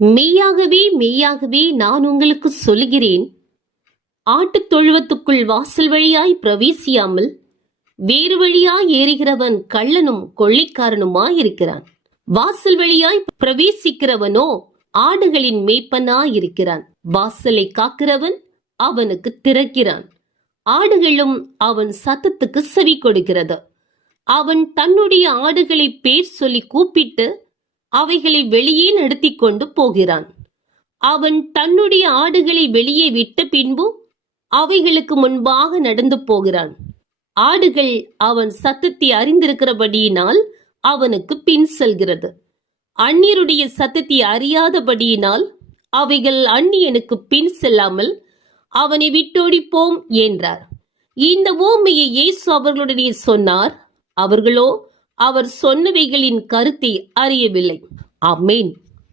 மெய்யாகவே மெய்யாகவே நான் உங்களுக்கு சொல்லுகிறேன், ஆட்டுத் தொழுவத்துக்குள் வாசல் வழியாய் பிரவேசியாமல் வேறு வழியாய் ஏறுகிறவன் கள்ளனும் கொள்ளைக்காரனுமாயிருக்கிறான். வாசல் வழியாய் பிரவேசிக்கிறவனோ ஆடுகளின் மேய்ப்பனாயிருக்கிறான். வாசலை காக்கிறவன் அவனுக்கு திறக்கிறான். ஆடுகளும் அவன் சத்தத்துக்கு செவி கொடுக்கிறது. அவன் தன்னுடைய ஆடுகளை பேர் சொல்லி கூப்பிட்டு அவைகளை வெளியே நடத்தி கொண்டு போகிறான். அவன் தன்னுடைய ஆடுகளை வெளியே விட்ட பின்பு அவைகளுக்கு முன்பாக நடந்து போகிறான். ஆடுகள் அவன் சத்தத்தை அறிந்திருக்கிறபடியினால் அவனுக்கு பின் செல்கிறது. அந்நியருடைய சத்தத்தை அறியாதபடியினால் அவைகள் அந்நியனுக்கு பின் செல்லாமல் அவனை விட்டோடிப்போம் என்றார். இந்த உவமையை இயேசு அவர்களுடனே சொன்னார். அவர்களோ அவர் சொன்னவைகளின் கருத்தை அறியவில்லை. ஆமென்.